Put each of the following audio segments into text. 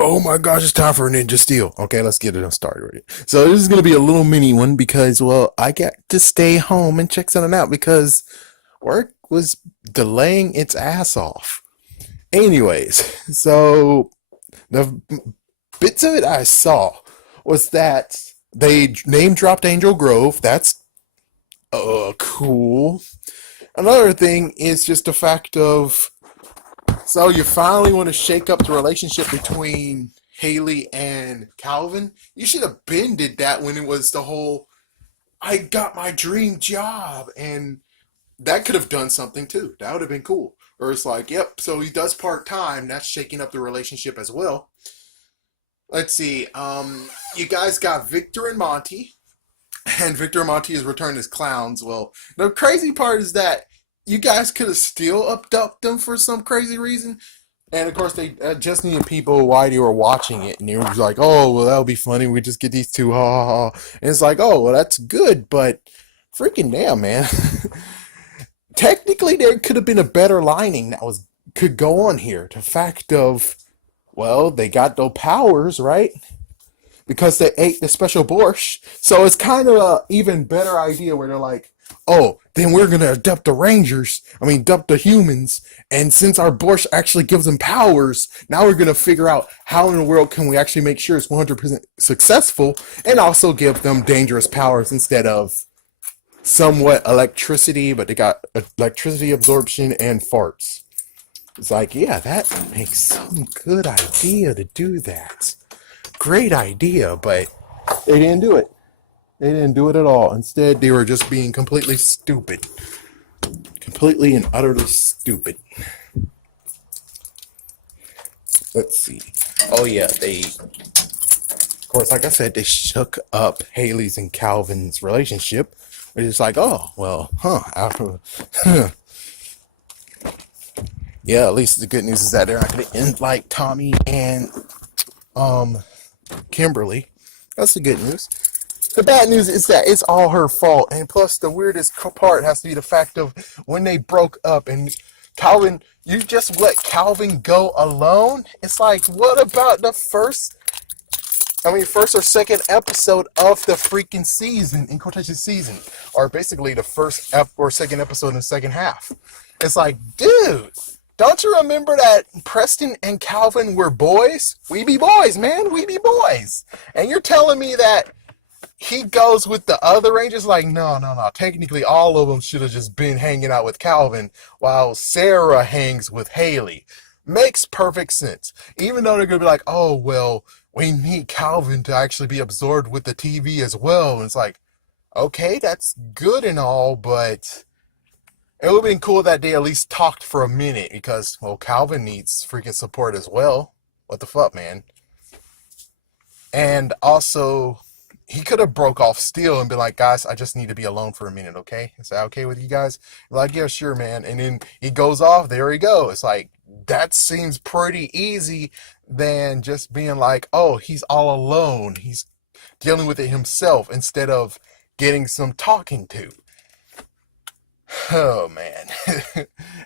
Oh my gosh, it's time for a Ninja Steel. Okay, let's get it started already. So this is gonna be a little mini one because, well, I got to stay home and check something out because work was delaying its ass off. Anyways, so the bits of it I saw was that they name dropped Angel Grove. That's cool. Another thing is just the fact of, so you finally want to shake up the relationship between Haley and Calvin. You should have been did that when it was the whole I got my dream job, and that could have done something too. That would have been cool. Or it's like, yep, so he does part time. That's shaking up the relationship as well. Let's see. You guys got Victor and Monty, and Victor and Monty is returned as clowns. Well, the crazy part is that you guys could have still abducted them for some crazy reason. And of course, they just needed people while they were watching it, and they were like, "Oh, well, that'll be funny. We just get these two, ha ha ha." And it's like, "Oh, well, that's good, but freaking damn, man." Technically, there could have been a better lining that was could go on here. The fact of, well, they got no powers, right? Because they ate the special borscht. So it's kind of a even better idea where they're like, oh, then we're gonna adopt the Rangers. I mean, adopt the humans. And since our borscht actually gives them powers, now we're gonna figure out how in the world can we actually make sure it's 100% successful, and also give them dangerous powers instead of somewhat electricity, but they got electricity absorption and farts. It's like, yeah, that makes some good idea to do that. Great idea, but they didn't do it. They didn't do it at all. Instead, they were just being completely stupid. Completely and utterly stupid. Let's see. Oh, yeah, of course, like I said, they shook up Haley's and Calvin's relationship. It's like, oh, well, yeah, at least the good news is that they're not going to end like Tommy and um Kimberly. That's the good news. The bad news is that it's all her fault, and plus the weirdest part has to be the fact of when they broke up and Calvin, you just let Calvin go alone. It's like, what about the first or second episode of the freaking season, in quotation season, or basically the first or second episode in the second half. It's like, dude, don't you remember that Preston and Calvin were boys? We be boys, man. We be boys. And you're telling me that he goes with the other Rangers? Like, no, no, no. Technically, all of them should have just been hanging out with Calvin while Sarah hangs with Haley. Makes perfect sense. Even though they're going to be like, oh, well, we need Calvin to actually be absorbed with the TV as well. And it's like, okay, that's good and all, but it would have been cool that they at least talked for a minute because, well, Calvin needs freaking support as well. What the fuck, man? And also, he could have broke off Steel and been like, guys, I just need to be alone for a minute, okay? Is that okay with you guys? Like, yeah, sure, man. And then he goes off, there he goes. It's like, that seems pretty easy than just being like, oh, he's all alone. He's dealing with it himself instead of getting some talking to. Oh man.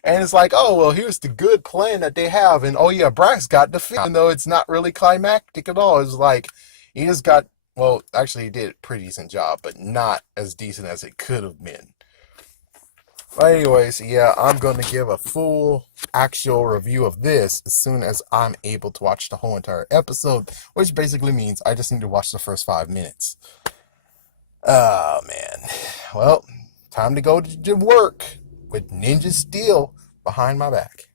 And it's like, oh well, here's the good plan that they have, and oh yeah, Brax got defeated, even though it's not really climactic at all. It's like he just got, well, actually he did a pretty decent job, but not as decent as it could have been. But anyways, yeah, I'm gonna give a full actual review of this as soon as I'm able to watch the whole entire episode, which basically means I just need to watch the first 5 minutes. Oh man. Well, time to go to work with Ninja Steel behind my back.